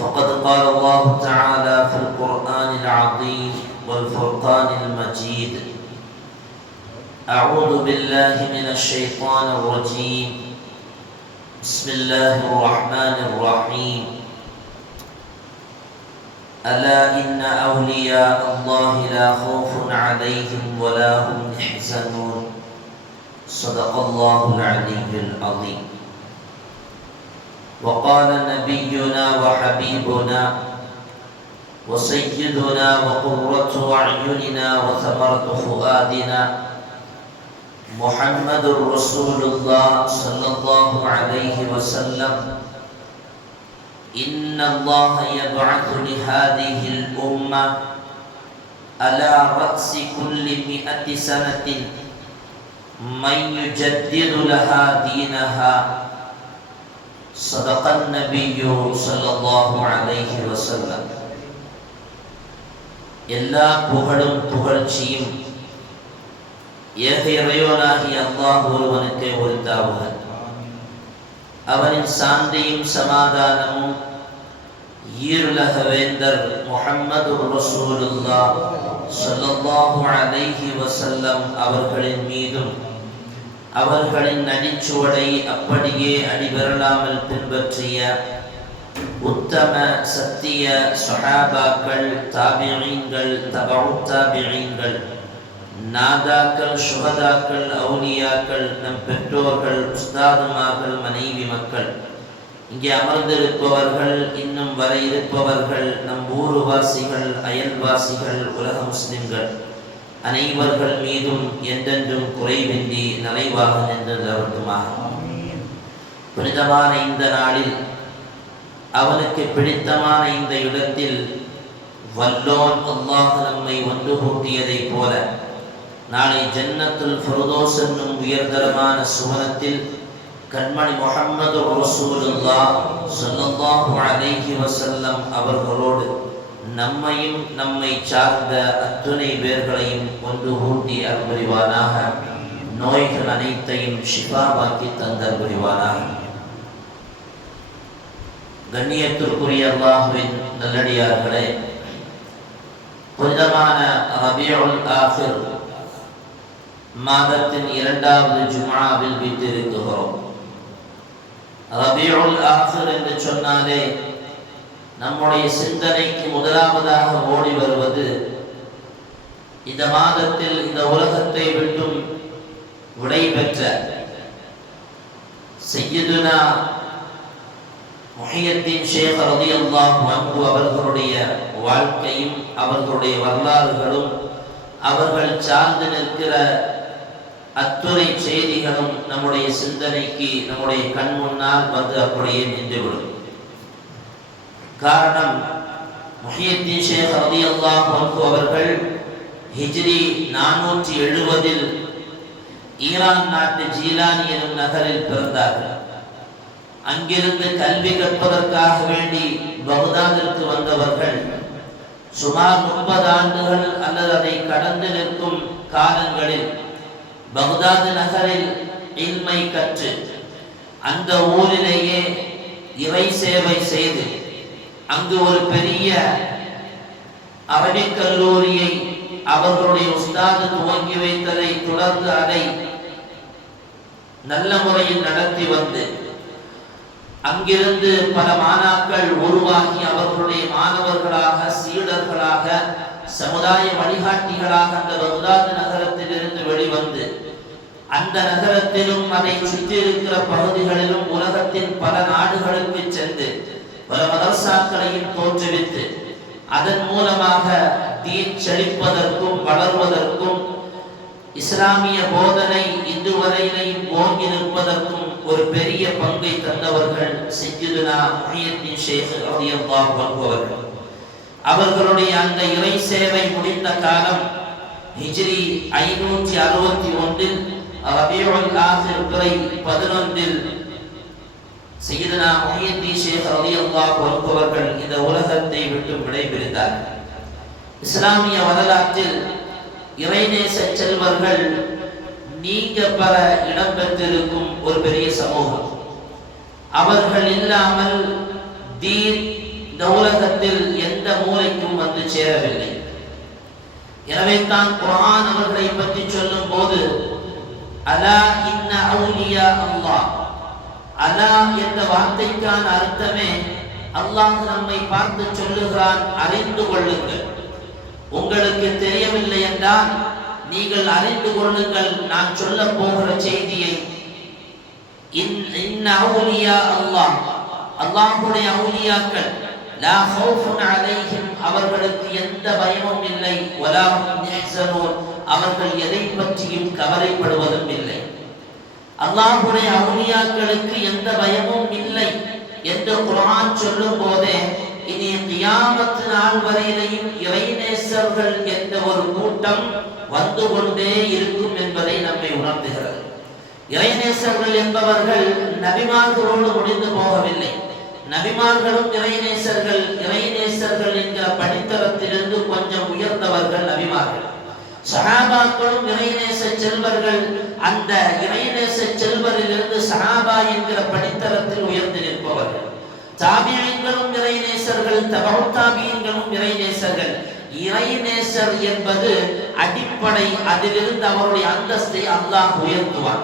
فقد قال الله تعالى في القرآن العظيم والفرقان المجيد. أعوذ بالله من الشيطان الرجيم. بسم الله الرحمن الرحيم. ألا إن أولياء الله لا خوف عليهم ولا هم يحزنون. صدق الله العلي العظيم. وقال نبينا وحبيبنا وسيدنا وقرة أعيننا وثمرة فؤادنا محمد رسول الله صلى الله عليه وسلم. إن الله يبعث لهذه الأمة على رأس كل مئة سنة من يجدد لها دينها صدق النبي صلى الله عليه وسلم எல்லா புகழும் புகழ்ச்சியும் ஏக இறைவனாகிய அல்லாஹ் ஒருவனுக்கே உரித்தாவுக அவனின் சாந்தியும் சமாதானமும் ஈருலக வேந்தர் முஹம்மது ரசூலுல்லா ஸல்லல்லாஹு அலைஹி வஸல்லம் அவர்களின் மீதும் அவர்களின் நதிச்சுவடை அப்படியே அடிபெறலாமல் பின்பற்றிய உத்தம சத்திய சொஹாபாக்கள் தாபியீன்கள் தபு நாதாக்கள் சுகதாக்கள் அவுலியாக்கள் நம் பெற்றோர்கள் உஸ்தாதுமார்கள் மனைவி மக்கள். இங்கே அமர்ந்திருப்பவர்கள் இன்னும் வர இருப்பவர்கள் நம் ஊருவாசிகள் அயல்வாசிகள் உலக முஸ்லிம்கள். அனைவர்கள் மீதும் எந்தென்றும் குறைவின்றி நலைவாக நின்று நிலவட்டுமாக புனிதமான இந்த நாளில் அவனுக்கு பிடித்தமான இந்த இடத்தில் வல்லோன் அல்லாஹ் நம்மை ஒன்று கூட்டியதைப் போல நாளை ஜன்னத்துல் ஃபுர்தோஸ் என்னும் உயர்தரமான சுவனத்தில் கண்மணி முகமது ரசூலுல்லா சொல்லல்லாஹு அலைஹி வசல்லம் அவர்களோடு நம்மையும் நம்மை சார்ந்த அத்துணை பேர்களையும் ஒன்று கூட்டி அருள்புரிவானாக. நோய்கள் அனைத்தையும் ஷிஃபாவாக்கி தந்தல் கண்ணியத்திற்குரிய அல்லாஹுவின் நல்லடியார்களே புனிதமான ரபியுல் ஆஃபிர் மாதத்தின் இரண்டாவது ஜுமாவில் வீட்டிருக்கிறோம். ரபியுல் ஆஃபிர் என்று சொன்னாலே நம்முடைய சிந்தனைக்கு முதலாவதாக ஓடி வருவது இந்த மாதத்தில் இந்த உலகத்தை விட்டும் விடைபெற்ற செய்யதுனா முஹியத்தின் ஷேக் ரலியல்லாஹு அன்ஹு அவர்களுடைய வாழ்க்கையும் அவர்களுடைய வரலாறுகளும் அவர்கள் சார்ந்து நிற்கிற அத்துறை செய்திகளும் நம்முடைய சிந்தனைக்கு நம்முடைய கண் முன்னால் வந்து அப்படியே நின்றுவிடும். காரணம் முஹியத்தின் ஷேக் ரலியல்லாஹு அன்ஹு அவர்கள் ஹிஜ்ரி நானூற்றி எழுபதில் ஈரான் நாட்டு ஜீலானி எனும் நகரில் பிறந்தார்கள். அங்கிருந்து கல்வி கற்பதற்காக வேண்டி பகுதாதிற்கு வந்தவர்கள் சுமார் முப்பது ஆண்டுகள் அல்லது அதை கடந்து நிற்கும் காலங்களில் பகுதாது நகரில் இன்மை கற்று அந்த ஊரிலேயே இறை சேவை செய்து அங்கு ஒரு பெரிய அரபிக் கல்லூரியை அவர்களுடைய உஸ்தாது துவங்கி வைத்ததை தொடர்ந்து அதை நல்ல முறையில் நடத்தி வந்து அங்கிருந்து பல மாணாக்கள் உருவாகி அவர்களுடைய மாணவர்களாக சீடர்களாக சமுதாய வழிகாட்டிகளாக அந்த பகுதாது நகரத்திலிருந்து வெளிவந்து அந்த நகரத்திலும் அதை சுற்றி இருக்கிற பகுதிகளிலும் உலகத்தின் பல நாடுகளுக்கு சென்று பல மதரசாக்களையும் தோற்றுவித்து அதன் மூலமாக தீன் செழிப்பதற்கும் வளர்வதற்கும் இஸ்லாமிய போதனை இன்று வரையிலையும் ஓங்கி நிற்பதற்கும் ஒரு பெரிய பங்கை தந்தவர்கள் சையதுனா முஹியத்தின் ஷேக் அவர்கள். அவர்களுடைய அந்த இறை சேவை முடிந்த காலம் ஹிஜ்ரி ஐநூற்றி அறுபத்தி ஒன்றில் ரபியுல் ஆஹிர் பிறை பதினொன்றில் சையதுனா முஹியத்தின் ஷேக் ரலியல்லாஹு அன்ஹு அவர்கள் இந்த உலகத்தை விட்டு விடைபெறுந்தார். இஸ்லாமிய வரலாற்றில் இறைநேச செல்வர்கள் நீங்க பல இடம்பெற்றிருக்கும் ஒரு பெரிய சமூகம். அவர்கள் இல்லாமல் தீன் இந்த உலகத்தில் எந்த மூலைக்கும் வந்து சேரவில்லை. எனவே தான் குரான் அவர்களை பற்றி சொல்லும் போது அலா இன்ன அவுலியா அல்லாஹ்? அலா என்ற வார்த்தைக்கான அர்த்தமே அல்லாஹ் நம்மை பார்த்து சொல்லுகிறான் அறிந்து கொள்ளுங்கள். உங்களுக்கு தெரியவில்லை என்றால் நீங்கள் அறிந்து கொள்ளுங்கள் நான் சொல்ல போகிற செய்தியை. இன்ன அவுலியா அல்லாஹ் அல்லாஹ்வுடைய அவுலியாக்கள் லா ஹவுஃபுன் அலைஹிம் அவர்களுக்கு எந்த பயமும் இல்லை வலா ஹும் அவர்கள் எதை பற்றியும் கவலைப்படுவதும் இல்லை. அல்லாஹுடைய அவுலியாக்களுக்கு எந்த பயமும் இல்லை என்று குரான் சொல்லும் போதே இனி கியாமத்து நாள் வரையிலையும் இறைநேசர்கள் என்ற ஒரு கூட்டம் வந்து கொண்டே இருக்கும் என்பதை நம்மை உணர்த்துகிறது. இறைநேசர்கள் என்பவர்கள் நபிமார்களோடு முடிந்து போகவில்லை. நபிமார்களும் இறைநேசர்கள் இறைநேசர்கள் என்கிற படித்தரத்திலிருந்து கொஞ்சம் உயர்ந்தவர்கள் நபிமார்கள். சகாபாக்களும் இறைநேச செல்வர்கள் அந்த இறைநேச செல்வரிலிருந்து சஹாபா என்கிற படித்தரத்தில் உயர்ந்து நிற்பவர்கள் தாபியங்களும் இறைநேசர்கள் தபவு தாபியங்களும் இறைநேசர்கள். இறைநேசர் என்பது அடிப்படை அதிலிருந்து அவருடைய அந்தஸ்தை அல்லாஹ் உயர்த்துவார்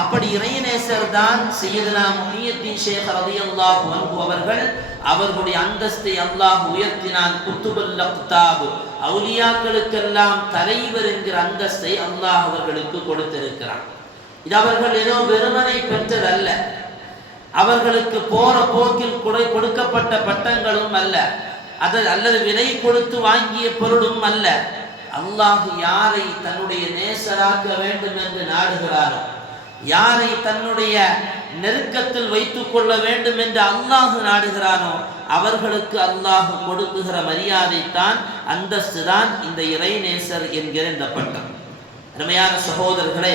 அப்படி இறைநேசர் தான் சையதுனா முனியத்தின் ஷேக் ரதி அல்லாஹ் அவர்கள் அவர்களுடைய அந்தஸ்தை அல்லாஹ் உயர்த்தினான். குத்துபுல்ல குத்தாபு அவுலியாக்களுக்கெல்லாம் தலைவர் என்கிற அந்தஸ்தை அல்லாஹ் அவர்களுக்கு கொடுத்திருக்கிறான். இது அவர்கள் ஏதோ வெறுமனை பெற்றதல்ல. அவர்களுக்கு போற போக்கில் குடை கொடுக்கப்பட்ட பட்டங்களும் அல்ல. அது அல்லது விலை கொடுத்து வாங்கிய பொருளும் அல்ல. அல்லாஹ் யாரை தன்னுடைய நேசராக்க வேண்டும் என்று நாடுகிறாரோ யாரை தன்னுடைய நெருக்கத்தில் வைத்துக் கொள்ள வேண்டும் என்று அல்லாஹ் நாடுகிறானோ அவர்களுக்கு அல்லாஹ் கொடுக்குகிற மரியாதை தான் அந்தஸ்து தான் இந்த இறைநேசர் என்கிற இந்த பட்டம் அருமையான சகோதரர்களே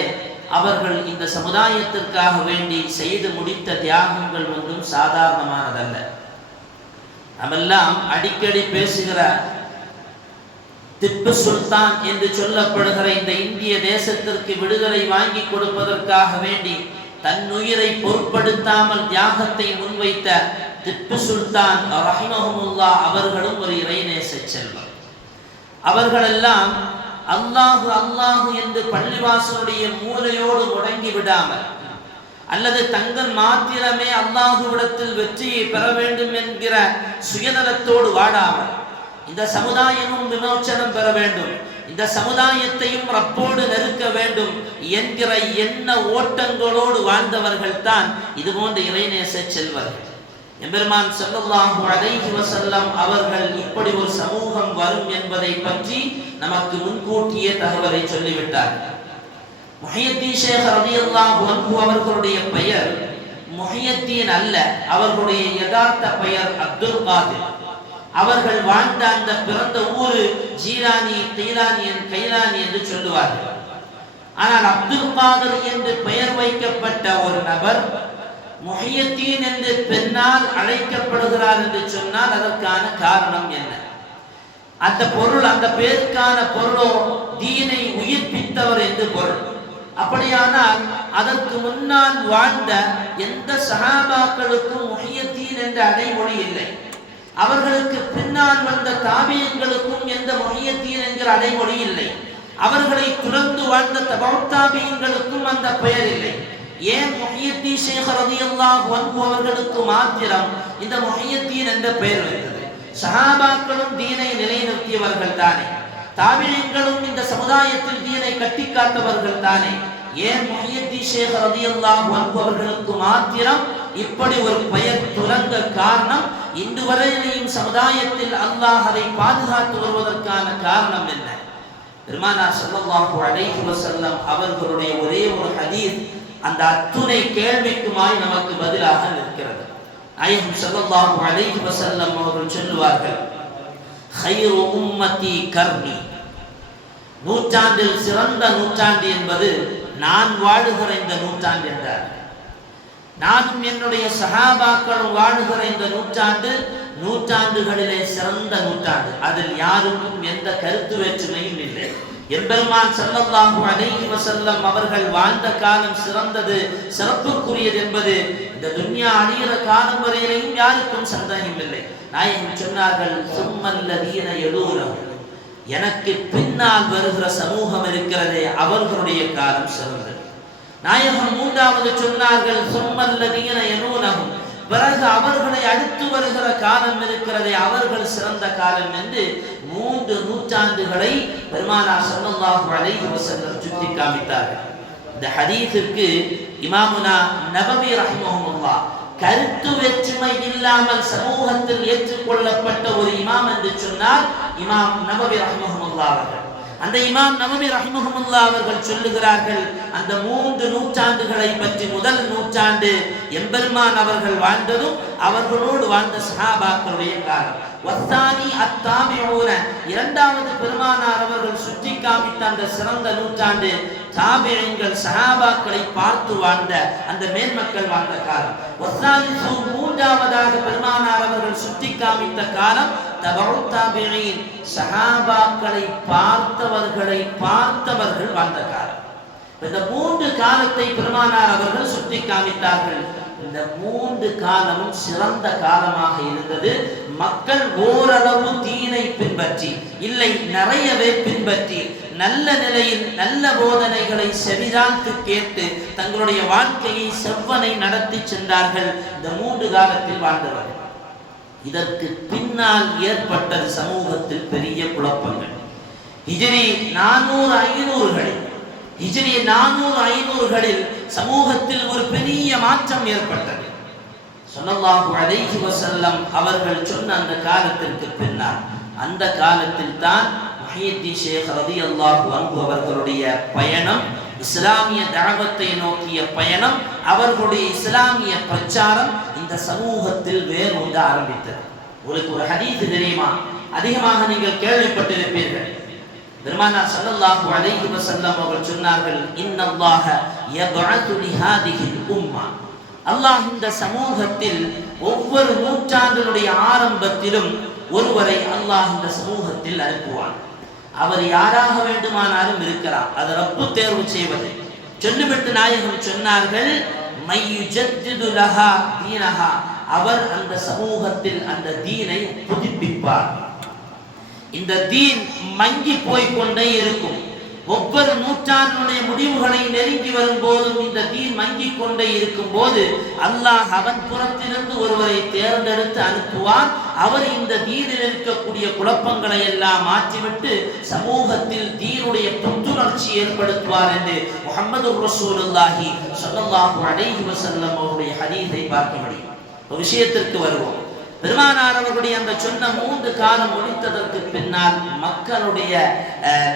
அவர்கள் இந்த சமுதாயத்திற்காக வேண்டி செய்து முடித்த தியாகங்கள் ஒன்றும் சாதாரணமானதல்ல. நம்மெல்லாம் அடிக்கடி பேசுகிற திப்பு சுல்தான் என்று சொல்லப்படுகிற இந்த இந்திய தேசத்திற்கு விடுதலை வாங்கி கொடுப்பதற்காக வேண்டி தன்னுயிரை பொருட்படுத்தாமல் தியாகத்தை முன்வைத்த திப்பு சுல்தான் ரஹிமஹமுல்லா அவர்களும் ஒரு இறைநேச செல்வர் அவர்களெல்லாம் அல்லாஹு அல்லாஹு என்று பள்ளிவாசனுடைய மூலையோடு முடங்கி விடாமல் அல்லது தங்கள் மாத்திரமே அல்லாஹுவிடத்தில் வெற்றியை பெற வேண்டும் என்கிற சுயநலத்தோடு வாடாமல் இந்த சமுதாயமும் விமோச்சனம் பெற வேண்டும். இந்த சமுதாயத்தையும் ரப்போடு நெருக்க வேண்டும் என்கிற எண்ண ஓட்டங்களோடு வாழ்ந்தவர்கள் தான் இது போன்ற இறைநேச செல்வர்கள். எம்பெருமான் ஸல்லல்லாஹு அலைஹி வசல்லம் அவர்கள் இப்படி ஒரு சமூகம் வரும் என்பதை பற்றி நமக்கு முன்கூட்டியே தகவலை சொல்லிவிட்டார். முஹியத்தீன் ஷேக் ரலியல்லாஹு அன்ஹு அவர்களுடைய பெயர் முஹியத்தீன் அல்ல அவர்களுடைய யதார்த்த பெயர் அப்துல் காதிர். அவர்கள் வாழ்ந்த அந்த பிறந்த ஊரு ஜீரானி கைலானியன் கைலானி என்று சொல்லுவார்கள். ஆனால் அப்துல் காதர் என்று பெயர் வைக்கப்பட்ட ஒரு நபர் முஹியத்தீன் என்று பெண்ணால் அழைக்கப்படுகிறார் என்று சொன்னால் அதற்கான காரணம் என்ன? அந்த பொருள் அந்த பேருக்கான பொருளோ தீனை உயிர்ப்பித்தவர் என்று பொருள். அப்படியானால் அதற்கு முன்னால் வாழ்ந்த எந்த சகாபாக்களுக்கும் முஹியத்தீன் என்ற அடைமொழி இல்லை. அவர்களுக்கு பின்னால் வந்த தாபியங்களுக்கும் எந்த முஹியத்தீன் என்கிற அடைமொழி இல்லை அவர்களை துறந்து வாழ்ந்த தபௌத்தாபியங்களுக்கும் அந்த பெயர் இல்லை ஏன் முஹியத்தி ஷேக் ரலியல்லாஹு அன்ஹு அவர்களுக்கு மாத்திரம் இந்த முஹியத்தீன் என்ற பெயர் வந்தது சஹாபாக்களும் தீனை நிலைநிறுத்தியவர்கள் தானே. தாபியங்களும் இந்த சமுதாயத்தில் தீனை கட்டி காத்தவர்கள் தானே. ஏன் முஹியத்தி ஷேக் ரலியல்லாஹு அன்ஹு அவர்களுக்கு மாத்திரம் இப்படி ஒரு பெயர் துறங்க காரணம் இன்று வரையிலையும் சமுதாயத்தில் அல்லாஹ் அதை பாதுகாத்து வருவதற்கான காரணம் என்ன? பெருமானார் ஸல்லல்லாஹு அலைஹி வஸல்லம் அவர்களுடைய ஒரே ஒரு ஹதீஸ் அந்த அத்துணை கேள்விக்குமாய் நமக்கு பதிலாக நிற்கிறது. நாயகம் ஸல்லல்லாஹு அலைஹி வஸல்லம் அவர்கள் சொல்லுவார்கள் ஹைரு உம்மதி கர்ணி நூற்றாண்டில் சிறந்த நூற்றாண்டு என்பது நான் வாழுகிற இந்த நூற்றாண்டு என்றார். நானும் என்னுடைய சகாபாக்களும் வாழுகிற இந்த நூற்றாண்டு நூற்றாண்டுகளிலே சிறந்த நூற்றாண்டு. அதில் யாருக்கும் எந்த கருத்து வேற்றுமையும் இல்லை. எம்பெருமான் ஸல்லல்லாஹு அலைஹி செல்லம் அவர்கள் வாழ்ந்த காலம் சிறந்தது சிறப்புக்குரியது என்பது இந்த துன்யா அணியிற காலம் வரையிலையும் யாருக்கும் சந்தேகம் இல்லை. நாயகம் சொன்னார்கள் சும்மல்லதீன எழுவுறவும் எனக்கு பின்னால் வருகிற சமூகம் இருக்கிறதே அவர்களுடைய காலம் சிறந்தது. நாயகம் மூன்றாவது சொன்னார்கள் சும்மல்லதீன எனூனகும் பிறகு அவர்களை அடுத்து வருகிற காலம் இருக்கிறதே அவர்கள் சிறந்த காலம் என்று மூன்று நூற்றாண்டுகளை பெருமானா ஸல்லல்லாஹு அலைஹி சுற்றி சுட்டி காமித்தார்கள். இந்த ஹதீஸிற்கு இமாமுனா நபவி ரஹ்மஹுல்லாஹ் கருத்து வேற்றுமை இல்லாமல் சமூகத்தில் ஏற்றுக்கொள்ளப்பட்ட ஒரு இமாம் என்று சொன்னால் இமாம் நபவி ரஹ்மஹுல்லா அவர்கள். அந்த இமாம் நவமி ரஹ்மஹுல்லா அவர்கள் சொல்லுகிறார்கள் அந்த மூன்று நூற்றாண்டுகளை பற்றி முதல் நூற்றாண்டு எம்பெருமான் அவர்கள் வாழ்ந்ததும் அவர்களோடு வாழ்ந்த சஹாபாக்களுடைய காலம். வத்தானி அத்தாபியூன இரண்டாவது பெருமானார் அவர்கள் சுற்றி காமித்த அந்த சிறந்த நூற்றாண்டு தாபியங்கள் சஹாபாக்களை பார்த்து வாழ்ந்த அந்த மேன்மக்கள் வாழ்ந்த காலம். வத்தாலிசு மூன்றாவதாக பெருமானார் அவர்கள் சுற்றி காமித்த காலம் தபவு தாபியின் சஹாபாக்களை பார்த்தவர்களை பார்த்தவர்கள் வாழ்ந்த காலம். இந்த மூன்று காலத்தை பெருமானார் அவர்கள் சுட்டி காமித்தார்கள். இந்த மூன்று காலமும் சிறந்த காலமாக இருந்தது. மக்கள் ஓரளவு தீனை பின்பற்றி இல்லை நிறையவே பின்பற்றி நல்ல நிலையில் நல்ல போதனைகளை செவிதாழ்த்து கேட்டு தங்களுடைய வாழ்க்கையை செவ்வனை நடத்தி சென்றார்கள். இந்த மூன்று காலத்தில் வாழ்ந்தவர்கள் இதற்கு பின்னால் ஏற்பட்டது சமூகத்தில் பெரிய குழப்பங்கள். ஹிஜ்ரி நானூறு ஐநூறுகளில் ஹிஜ்ரி நானூறு ஐநூறுகளில் சமூகத்தில் ஒரு பெரிய மாற்றம் ஏற்பட்டது. ஸல்லல்லாஹு அலைஹி வஸல்லம் அவர்கள் சொன்ன அந்த காலத்திற்கு பின்னால் அந்த காலத்தில் தான் முஹியத்தீன் ஷேக் ரலியல்லாஹு அன்பு அவர்களுடைய பயணம் இஸ்லாமிய தஅவத்தை நோக்கிய பயணம் அவர்களுடைய இஸ்லாமிய பிரச்சாரம் இந்த சமூகத்தில் வேரூன்ற ஆரம்பித்தது. உங்களுக்கு ஒரு ஹதீஸ் தெரியுமா? அதிகமாக நீங்கள் கேள்விப்பட்டிருப்பீர்கள். பெருமானார் சல்லல்லாஹு அலைஹி வஸல்லம் அவர்கள் சொன்னார்கள் இன்னல்லாஹ யபஅது லிஹாதிஹில் உம்மா. அல்லாஹ் இந்த சமூகத்தில் ஒவ்வொரு நூற்றாண்டினுடைய ஆரம்பத்திலும் ஒருவரை அல்லாஹ் இந்த சமூகத்தில் அனுப்புவான். அவர் யாராக வேண்டுமானாலும் இருக்கலாம். அது ரப்பு தேர்வு செய்வது. சொல்லுவிட்டு நாயகம் சொன்னார்கள் அவர் அந்த சமூகத்தில் அந்த தீனை புதுப்பிப்பார். இந்த தீன் மங்கி போய் கொண்டே இருக்கும். ஒவ்வொரு நூற்றாண்டினுடைய முடிவுகளை நெருங்கி வரும்போதும் இந்த தீன் மங்கிக் கொண்டே இருக்கும் போது அல்லாஹ் அவன் புறத்திலிருந்து ஒருவரை தேர்ந்தெடுத்து அனுப்புவார் அவர் இந்த தீனில் இருக்கக்கூடிய குழப்பங்களை எல்லாம் மாற்றிவிட்டு சமூகத்தில் தீனுடைய புத்துணர்ச்சி ஏற்படுத்துவார் என்று முகமது ரசூலுல்லாஹி ஸல்லல்லாஹு அலைஹி வசல்லம் அவருடைய ஹதீஸை பார்க்க முடியும் ஒரு விஷயத்திற்கு வருவோம். பெருமானார் அவர்களுடைய அந்த சொன்ன மூன்று காலம் ஒழித்ததற்கு பின்னால் மக்களுடைய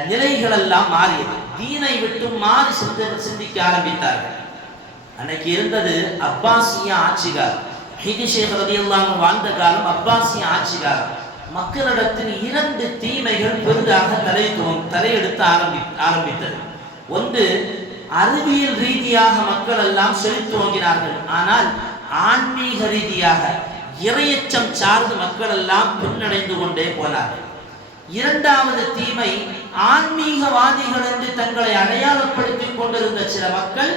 நிலைகள் எல்லாம் மாறியது. தீனை விட்டு மாறி சிந்த சிந்திக்க ஆரம்பித்தார்கள். அன்னைக்கு இருந்தது அப்பாசிய ஆட்சிகாரம் ஹிதி எல்லாம் வாழ்ந்த காலம் அப்பாசிய ஆட்சிகாரம் மக்களிடத்தில் இரண்டு தீமைகள் பெரிதாக தலை தோ- தலையெடுத்து ஆரம்பி ஆரம்பித்தது. ஒன்று அறிவியல் ரீதியாக மக்கள் எல்லாம் செழித்து ஆனால் ஆன்மீக ரீதியாக இரையச்சம் சார்ந்து மக்கள் எல்லாம் பின்னடைந்து கொண்டே போனார்கள். இரண்டாவது தீமை ஆன்மீகவாதிகள் என்று தங்களை அடையாளப்படுத்திக் கொண்டிருந்த சில மக்கள்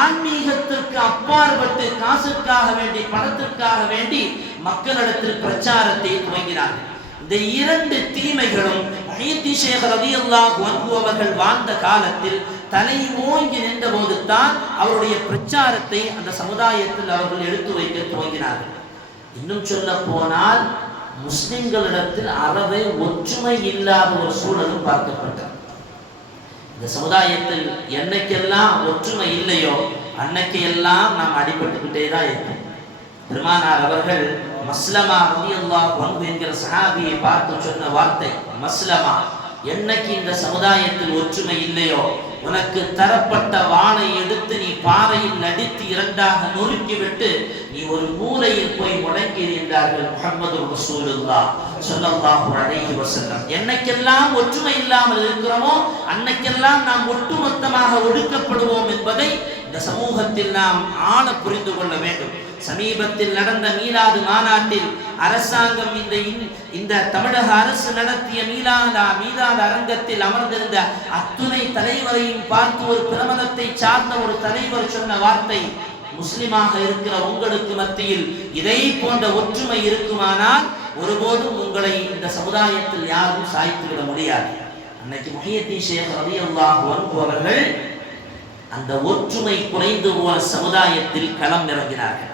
ஆன்மீகத்திற்கு அப்பாற்பட்டு காசுக்காக வேண்டி பணத்திற்காக வேண்டி மக்களிடத்தில் பிரச்சாரத்தை துவங்கினார்கள். இந்த இரண்டு தீமைகளும் முஹியத்தி ஷேக் ரலியல்லாஹு அவர்கள் வாழ்ந்த காலத்தில் தலை ஓங்கி நின்ற போது தான் அவருடைய பிரச்சாரத்தை அந்த சமுதாயத்தில் அவர்கள் எடுத்து வைக்க துவங்கினார்கள். இன்னும் சொல்ல போனால் முஸ்லிம்களிடத்தில் அறவே ஒற்றுமை இல்லாத ஒரு சூழலும் பார்க்கப்பட்டது. இந்த சமுதாயத்தில் என்னைக்கெல்லாம் ஒற்றுமை இல்லையோ அன்னைக்கெல்லாம் நாம் அடிபட்டுக்கிட்டே தான் இருப்போம். பெருமானார் அவர்கள் மஸ்லமா ரதியல்லா பங்கு என்கிற சஹாபியை பார்த்து சொன்ன வார்த்தை மஸ்லமா என்னைக்கு இந்த சமுதாயத்தில் ஒற்றுமை இல்லையோ உனக்கு தரப்பட்ட வாளை எடுத்து நீ பாறையில் நடித்து இரண்டாக நொறுக்கிவிட்டு நீ ஒரு மூலையில் போய் முடங்கீர் என்றார்கள் முகமது ரசூலுல்லா சொல்லல்லாஹு அலைஹி வஸல்லம். என்னைக்கெல்லாம் ஒற்றுமை இல்லாமல் இருக்கிறோமோ அன்னைக்கெல்லாம் நாம் ஒட்டுமொத்தமாக ஒடுக்கப்படுவோம் என்பதை இந்த சமூகத்தில் நாம் ஆழ புரிந்து கொள்ள வேண்டும். சமீபத்தில் நடந்த மீலாது மாநாட்டில் அரசாங்கம் இந்த இந்த தமிழக அரசு நடத்திய மீலாதா மீலாத அரங்கத்தில் அமர்ந்திருந்த அத்துணை தலைவரையும் பார்த்து ஒரு பிரமதத்தை சார்ந்த ஒரு தலைவர் சொன்ன வார்த்தை முஸ்லிமாக இருக்கிற உங்களுக்கு மத்தியில் இதை போன்ற ஒற்றுமை இருக்குமானால் ஒருபோதும் உங்களை இந்த சமுதாயத்தில் யாரும் சாய்த்துவிட முடியாது. அன்னைக்கு முஹியத்தீன் ஷேக் ரலியல்லாஹு அன்ஹு அவர்கள் அந்த ஒற்றுமை குறைந்து போன சமுதாயத்தில் களம் இறங்கினார்கள்.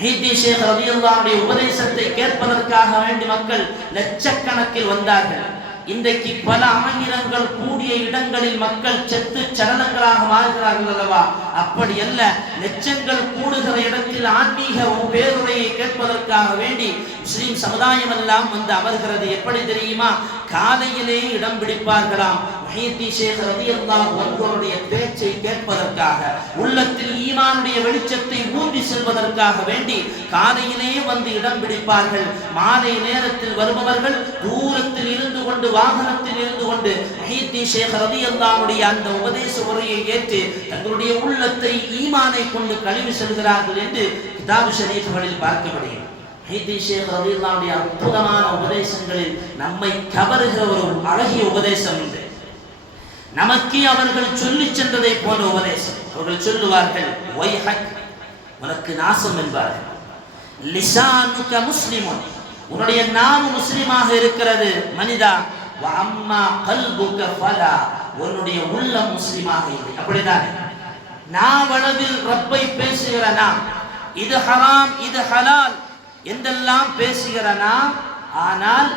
ஹீதி ஷேக் ரலியல்லாஹுடைய உபதேசத்தை கேட்பதற்காக வேண்டி மக்கள் லட்சக்கணக்கில் வந்தார்கள். இன்றைக்கு பல ஆயிரங்கள் கூடிய இடங்களில் மக்கள் செத்து சடலங்களாக மாறுகிறார்கள் அல்லவா? அப்படி அல்ல லட்சங்கள் கூடுகிற இடத்தில் ஆன்மீக பேருரையை கேட்பதற்காக வேண்டி முஸ்லிம் சமுதாயம் எல்லாம் வந்து அமர்கிறது. எப்படி தெரியுமா? காலையிலே இடம் பிடிப்பார்களாம். மஹீதி ஷேக் ரலியல்லாஹு ஒருவருடைய பேச்சை கேட்பதற்காக உள்ளத்தில் ஈமானுடைய வெளிச்சத்தை ஊன்றி செல்வதற்காக வேண்டி காலையிலேயே வந்து இடம் பிடிப்பார்கள். மாலை நேரத்தில் வருபவர்கள் தூரத்தில் இருந்து கொண்டு வாகனத்தில் இருந்து கொண்டு மஹீதி ஷேக் அல்லாவுடைய அந்த உபதேச உரையை ஏற்று தங்களுடைய உள்ளத்தை ஈமானை கொண்டு கழுவி செல்கிறார்கள் என்று கிதாபு ஷரீஃப்களில் பார்க்க முடியும் ஷேக் அற்புதமான உபதேசங்களில் நம்மை கவருகிற ஒரு அழகிய உபதேசம் உண்டு. நமக்கே அவர்கள் சொல்லி சென்றதை போன்ற உபதேசம். அவர்கள் சொல்லுவார்கள் ஒய்ஹக் உனக்கு நாசம் என்பார்கள். லிசானுக முஸ்லிமுன் உன்னுடைய நாம் முஸ்லிமாக இருக்கிறது மனிதா. அம்மா கல்புக்க ஃபலா உன்னுடைய உள்ளம் முஸ்லிமாக இல்லை. அப்படிதானே? நாவளவில் ரப்பை பேசுகிற நாம் இது ஹராம் இது ஹலால் என்றெல்லாம் பேசுகிற நாம் ஆனால்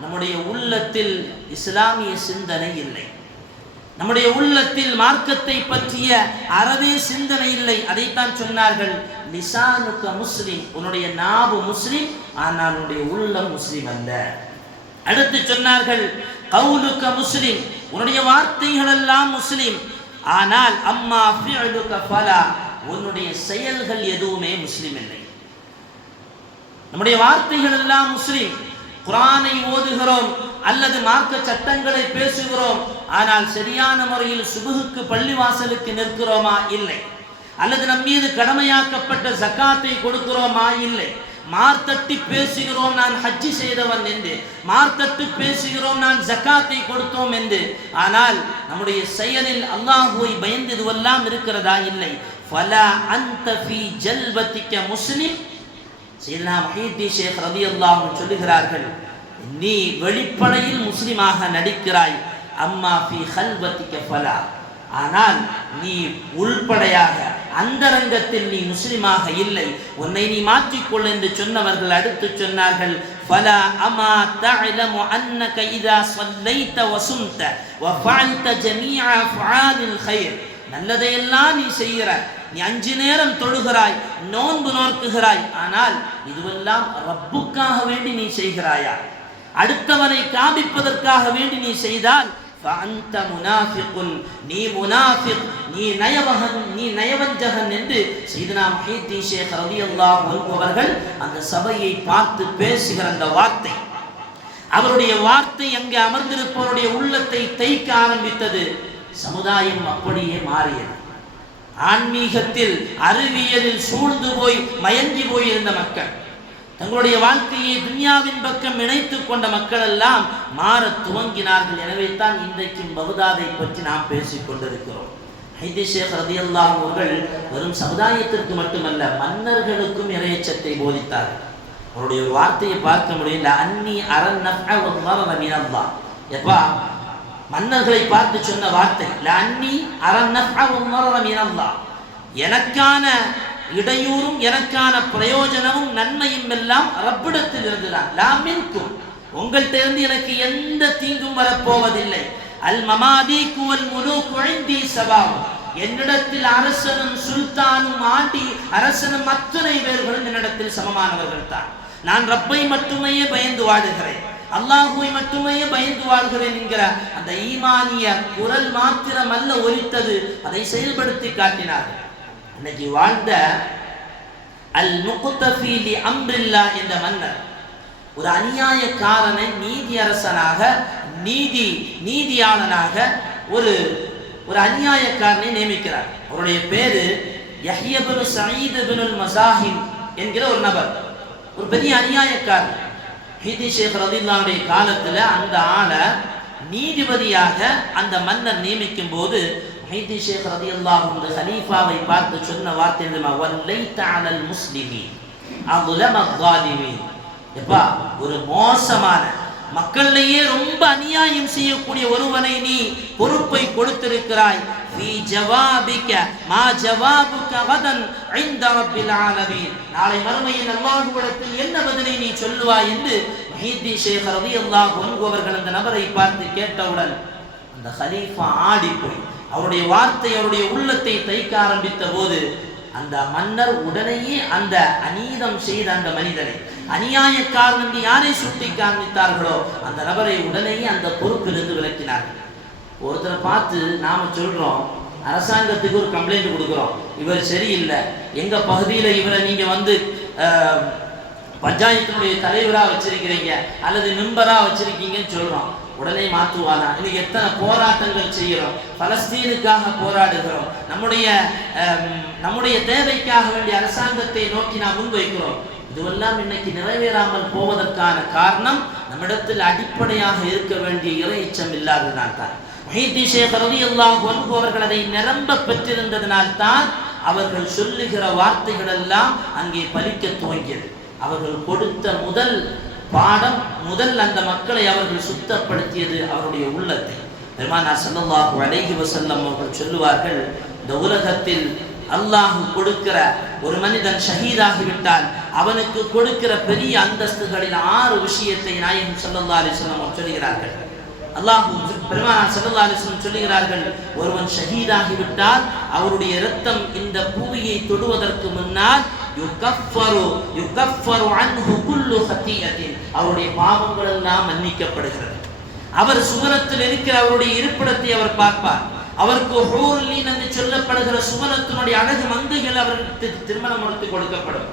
நம்முடைய உள்ளத்தில் இஸ்லாமிய சிந்தனை இல்லை. நம்முடைய உள்ளத்தில் மார்க்கத்தை பற்றிய அறவே சிந்தனை இல்லை. அதைத்தான் சொன்னார்கள். நிசானுக்கு முஸ்லிம். உன்னுடைய நாவு முஸ்லிம் ஆனால் உன்னுடைய உள்ளம் முஸ்லிம் அல்ல. அடுத்து சொன்னார்கள் கவுலுக்க முஸ்லிம். உன்னுடைய வார்த்தைகள் எல்லாம் முஸ்லிம். ஆனால் அம்மா ஃபிஅலுக ஃபலா. உன்னுடைய செயல்கள் எதுவுமே முஸ்லிம் இல்லை. நம்முடைய வார்த்தைகள் எல்லாம் முஸ்லிம். குரானை ஓதுகிறோம் அல்லது மார்க்க சட்டங்களை பேசுகிறோம். ஆனால் சரியான முறையில் சுபுகுக்கு பள்ளிவாசலுக்கு நிற்கிறோமா? இல்லை. அல்லது நம் மீது கடமையாக்கப்பட்ட ஜக்காத்தை கொடுக்கிறோமா? இல்லை. மார்த்தட்டி பேசுகிறோம் நான் ஹஜ்ஜி செய்தவன் என்று. மார்த்தட்டு பேசுகிறோம் நான் ஜக்காத்தை கொடுத்தோம் என்று. ஆனால் நம்முடைய செயலில் அல்லாஹுவை பயந்ததுவெல்லாம் இருக்கிறதா? இல்லை. ஃபலா அந்த ஃபி முஸ்லிம் சீனா மஹீதி ஷேக் ரலியல்லாஹு சொல்லுகிறார்கள் நீ வெளிப்படையில் முஸ்லிமாக நடிக்கிறாய் அம்மா ஃபி ஹல்வத்திக்க ஃபலா. ஆனால் நீ உள்படையாக அந்தரங்கத்தில் நீ முஸ்லிமாக இல்லை. உன்னை நீ மாற்றிக்கொள் என்று சொன்னவர்கள் அடுத்து சொன்னார்கள் فلا أما تعلم أنك إذا صليت وصمت وفعلت جميع أفعال الخير நல்லதையெல்லாம் நீ செய்கிற நீ அஞ்சு நேரம் தொழுகிறாய் நோன்பு நோக்குகிறாய் ஆனால் இதுவெல்லாம் ரப்புக்காக வேண்டி நீ செய்கிறாயா அடுத்தவனை காமிப்பதற்காக வேண்டி நீ செய்தால் فأنت منافق நீ முனாஃபிக் நீ நயவகன் நீ நயவஞ்சகன் என்று சையதுனா முஹீத்தீன் ஷேக் ரலியல்லாஹு அன்ஹு அவர்கள் அந்த சபையை பார்த்து பேசுகிற அந்த வார்த்தை அவருடைய வார்த்தை அங்கே அமர்ந்திருப்பவருடைய உள்ளத்தை தைக்க ஆரம்பித்தது சமுதாயம் அப்படியே மாறியது ஆன்மீகத்தில் அறிவியலில் சூழ்ந்து போய் மயங்கி போயிருந்த மக்கள் தங்களுடைய வாழ்க்கையை துன்யாவின் பக்கம் இணைத்துக் கொண்ட மக்கள் எல்லாம் மாற துவங்கினார்கள் எனவே தான் இன்றைக்கும் பகுதாதை பற்றி நாம் பேசிக் கொண்டிருக்கிறோம். ஹைதி ஷேக் ரதியல்லாஹு அவர்கள் வெறும் சமுதாயத்திற்கு மட்டுமல்ல மன்னர்களுக்கும் இறையச்சத்தை போதித்தார்கள். அவருடைய ஒரு வார்த்தையை பார்க்க முடியல அன்னி அரண் மீனல்லா எப்பா மன்னர்களை பார்த்து சொன்ன வார்த்தை ல அன்னி எனக்கான இடையூறும் எனக்கான பிரயோஜனமும் நன்மையும் எல்லாம் ரப்பிடத்தில் இருந்துதான் லாமின்கும் உங்கள்கிட்ட இருந்து எனக்கு எந்த தீங்கும் வரப்போவதில்லை. அல் மமாதி குவல் முழு குழந்தி சபாவும் என்னிடத்தில் அரசனும் சுல்தானும் ஆண்டி அரசனும் அத்தனை பேர்களும் என்னிடத்தில் சமமானவர்கள் தான். நான் ரப்பை மட்டுமே பயந்து வாழுகிறேன். அல்லாஹுவை மட்டுமே பயந்து வாழ்கிறேன் என்கிற அந்த ஈமானிய குரல் மாத்திரம் அல்ல ஒலித்தது அதை செயல்படுத்தி காட்டினார் இன்னைக்கு வாழ்ந்த அல் முகுத்தபீலி அம்ரில்லா என்ற மன்னர் ஒரு அநியாயக்காரனை நீதி அரசனாக நீதி நீதியாளனாக ஒரு ஒரு அநியாயக்காரனை நியமிக்கிறார். அவருடைய பேரு யஹ்யபுல் சயீது பினுல் மசாஹிம் என்கிற ஒரு நபர். ஒரு பெரிய அநியாயக்காரன். ஹிதி ஷேக் ரதில்லாவுடைய காலத்தில் அந்த ஆளை நீதிபதியாக அந்த மன்னர் நியமிக்கும் போது ஹிதி ஷேக் ரதில்லாஹ் இந்த ஹலீஃபாவை பார்த்து சொன்ன வார்த்தை எழுதுமா வல்லை தானல் முஸ்லிமி அதுலமி எப்பா ஒரு மோசமான மக்கள்லேயே ரொம்ப அநியாயம் செய்யக்கூடிய ஒருவனை நீ பொறுப்பை கொடுத்திருக்கிறாய். في جوابك ما جوابك غدا عند رب العالمين நாளை மறுமையில் அல்லாஹ்விடத்தில் என்ன பதிலை நீ சொல்லுவாய் என்று ஹீதி ஷேக் ரலியல்லாஹு அன்ஹு அவர்கள் அந்த நபரை பார்த்து கேட்டவுடன் அந்த ஹலீஃபா ஆடி போய் அவருடைய வார்த்தை அவருடைய உள்ளத்தை தைக்க ஆரம்பித்த போது அந்த மன்னர் உடனேயே அந்த அநீதம் செய்த அந்த மனிதரை அநியாயக்காரன் என்று யாரை சுட்டி காண்பித்தார்களோ அந்த நபரை உடனேயே அந்த பொறுப்பிலிருந்து விலக்கினார்கள் ஒருத்தரை பார்த்து நாம சொல்கிறோம் அரசாங்கத்துக்கு ஒரு கம்ப்ளைண்ட் கொடுக்குறோம். இவர் சரியில்லை. எங்க பகுதியில் இவரை நீங்கள் வந்து பஞ்சாயத்தினுடைய தலைவராக வச்சிருக்கிறீங்க அல்லது மெம்பராக வச்சிருக்கீங்கன்னு சொல்கிறோம் உடனே மாற்றுவானா? இன்னைக்கு எத்தனை போராட்டங்கள் செய்கிறோம்? பலஸ்தீனுக்காக போராடுகிறோம். நம்முடைய நம்முடைய தேவைக்காக வேண்டிய அரசாங்கத்தை நோக்கி நாம் முன்வைக்கிறோம். இதுவெல்லாம் இன்னைக்கு நிறைவேறாமல் போவதற்கான காரணம் நம்மிடத்தில் அடிப்படையாக இருக்க வேண்டிய இறைச்சம் இல்லாததுனால் தான் மஹீதி ஷேக் ரலியல்லாஹு அன்ஹு அவர்கள் அதை நிரம்ப பெற்றிருந்ததனால் தான் அவர்கள் சொல்லுகிற வார்த்தைகள் எல்லாம் அங்கே பலிக்க துவங்கியது. அவர்கள் கொடுத்த முதல் பாடம் முதல் அந்த மக்களை அவர்கள் சுத்தப்படுத்தியது அவருடைய உள்ளத்தை. பெருமானா ஸல்லல்லாஹு அலைஹி வசல்லம் அவர்கள் சொல்லுவார்கள் இந்த உலகத்தில் அல்லாஹ் கொடுக்கிற ஒரு மனிதன் ஷஹீதாகிவிட்டால் அவனுக்கு கொடுக்கிற பெரிய அந்தஸ்துகளில் ஆறு விஷயத்தை நாயகம் ஸல்லல்லாஹு அலைஹி சொல்கிறார்கள் அல்லாஹ் பெருமானார் ஸல்லல்லாஹு அலைஹி சொல்லுகிறார்கள் ஒருவன் ஷஹீதாகிவிட்டால் அவருடைய இரத்தம் இந்த பூமியை தொடுவதற்கு முன்னால் அவருடைய பாவங்கள் எல்லாம் மன்னிக்கப்படுகிறது. அவர் சுவனத்தில் இருக்கிற அவருடைய இருப்பிடத்தை அவர் பார்ப்பார். அவருக்கு ஹூர்லீன் என்று சொல்லப்படுகிற சுவனத்தினுடைய அழகு மங்கைகள் அவருக்கு திருமணம் கொடுக்கப்படும்.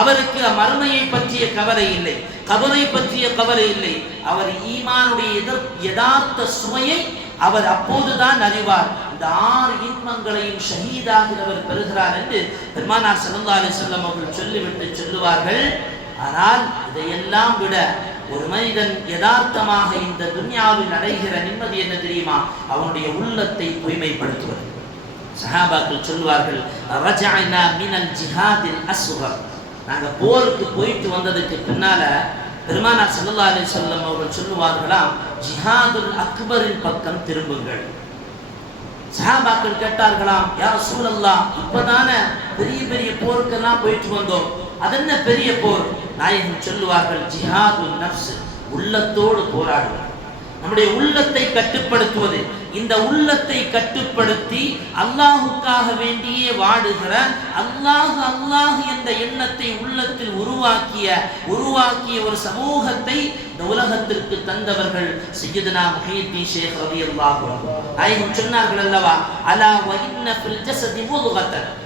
அவருக்கு மறுமையை பற்றிய கவலை இல்லை. கவலை பற்றிய கவலை இல்லை. அவர் ஈமானுடைய எதிர் யதார்த்த சுமையை அவர் அப்போதுதான் அறிவார். இந்த ஆறு இன்பங்களையும் ஷஹீதாகிறவர் பெறுகிறார் என்று பெருமானார் ஸல்லல்லாஹு அலைஹி அவர்கள் சொல்லிவிட்டு சொல்லுவார்கள். ஆனால் இதையெல்லாம் விட ஒரு மனிதன் யதார்த்தமாக இந்த துன்யாவில் அடைகிற நிம்மதி என்ன தெரியுமா? அவனுடைய உள்ளத்தை தூய்மைப்படுத்துவது. சஹாபாக்கள் சொல்வார்கள் ரஜாயினா மினல் ஜிஹாதில் அசுகர் நாங்கள் போருக்கு போயிட்டு வந்ததுக்கு பின்னால பெருமானார் சல்லா அலி சொல்லம் அவர்கள் சொல்லுவார்களாம் ஜிஹாதுல் அக்பரின் பக்கம் திரும்புங்கள். சஹாபாக்கள் கேட்டார்களாம் யார் சூழல்லாம் இப்பதானே பெரிய பெரிய போருக்கெல்லாம் போயிட்டு வந்தோம். அதென்ன பெரிய போர்? நாயகன் சொல்லுவார்கள் ஜிஹாது நப்ஸ் உள்ளத்தோடு போராடுவார் நம்முடைய உள்ளத்தை கட்டுப்படுத்துவது. இந்த உள்ளத்தை கட்டுப்படுத்தி அல்லாஹுக்காக வேண்டியே வாடுகிற அல்லாஹ் அல்லாஹ் என்ற எண்ணத்தை உள்ளத்தில் உருவாக்கிய உருவாக்கிய ஒரு சமூகத்தை இந்த உலகத்திற்கு தந்தவர்கள் சையதுனா முஹீத்தீன் ஷேக் ரலியல்லாஹு அன்ஹு. சொன்னார்கள் அல்லவா? அலா வைன்ன இன்ன ஃபில் ஜஸதி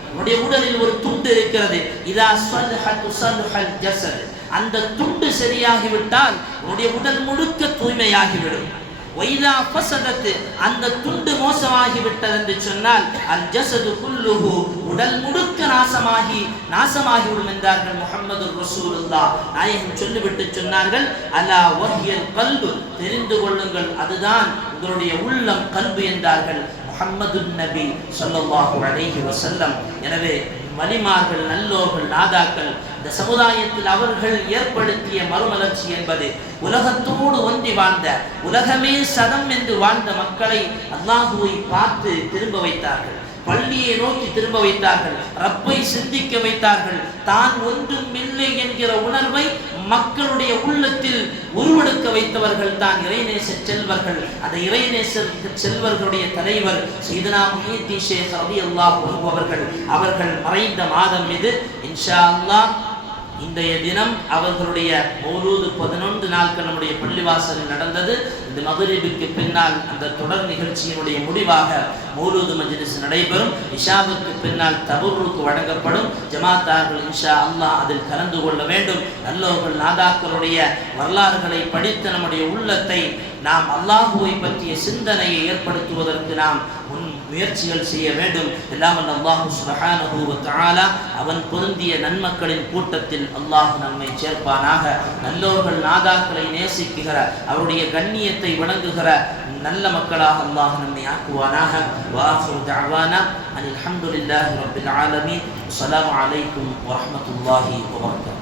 நம்முடைய உடலில் ஒரு துண்டு இருக்கிறது. இதா சல்ஹத் சல்ஹல் ஜசது. அந்த துண்டு சரியாகிவிட்டால் உன்னுடைய உடல் முழுக்க தூய்மையாகிவிடும். வைதா பசதத்து அந்த துண்டு மோசமாகிவிட்டது என்று சொன்னால் அல் ஜசது குல்லுஹு உடல் முழுக்க நாசமாகி நாசமாகிவிடும் என்றார்கள் முகமது ரசூலுல்லா நாயகம் சொல்லிவிட்டு சொன்னார்கள் அலா வஹியல் கல்பு? தெரிந்து கொள்ளுங்கள் அதுதான் உங்களுடைய உள்ளம் கல்பு என்றார்கள் முகம்மது நபி ஸல்லல்லாஹு அலைஹி வசல்லம் எனவே வலிமார்கள் நல்லோர்கள் நாதாக்கள் இந்த சமுதாயத்தில் அவர்கள் ஏற்படுத்திய மறுமலர்ச்சி என்பது உலகத்தோடு ஒன்றி வாழ்ந்த உலகமே சதம் என்று வாழ்ந்த மக்களை அல்லாஹுவை பார்த்து திரும்ப வைத்தார்கள். பள்ளியை நோக்கி திரும்ப வைத்தார்கள். ரப்பை சிந்திக்க வைத்தார்கள். தான் ஒன்றும் இல்லை என்கிற உணர்வை மக்களுடைய உள்ளத்தில் உருவெடுக்க வைத்தவர்கள் தான் இறைநேச செல்வர்கள். அந்த இறைநேச செல்வர்களுடைய தலைவர் சீதனா முஹீத்தி ஷேக் ரலியல்லாஹு அல்லாஹ் அவர்கள். அவர்கள் மறைந்த மாதம் இது. இன்ஷா அல்லாஹ் இன்றைய தினம் அவர்களுடைய மௌலூது பதினொன்று நாட்கள் நம்முடைய பள்ளிவாசலில் நடந்தது. இந்த மகரிபுக்கு பின்னால் அந்த தொடர் நிகழ்ச்சியினுடைய முடிவாக மௌலூது மஜ்லிஸ் நடைபெறும். இஷாவுக்கு பின்னால் தபுருக்கு வழங்கப்படும். ஜமாத்தார்கள் இஷா அல்லாஹ் அதில் கலந்து கொள்ள வேண்டும். நல்லவர்கள் நாதாக்களுடைய வரலாறுகளை படித்து நம்முடைய உள்ளத்தை நாம் அல்லாஹுவை பற்றிய சிந்தனையை ஏற்படுத்துவதற்கு நாம் முயற்சிகள் செய்ய வேண்டும். எல்லாம் வல்ல அல்லாஹு சுப்ஹானஹு அவன் பொருந்திய நன்மக்களின் கூட்டத்தில் அல்லாஹ் நம்மை சேர்ப்பானாக. நல்லோர்கள் நாதாக்களை நேசிக்குகிற அவருடைய கண்ணியத்தை வணங்குகிற நல்ல மக்களாக அல்லாஹ் நம்மை ஆக்குவானாக. வாஹு தஅவானா அனில் ஹம்துலில்லாஹி ரப்பில் ஆலமீன். அலைக்கும் வரமத்துல்லாஹி வபர்கா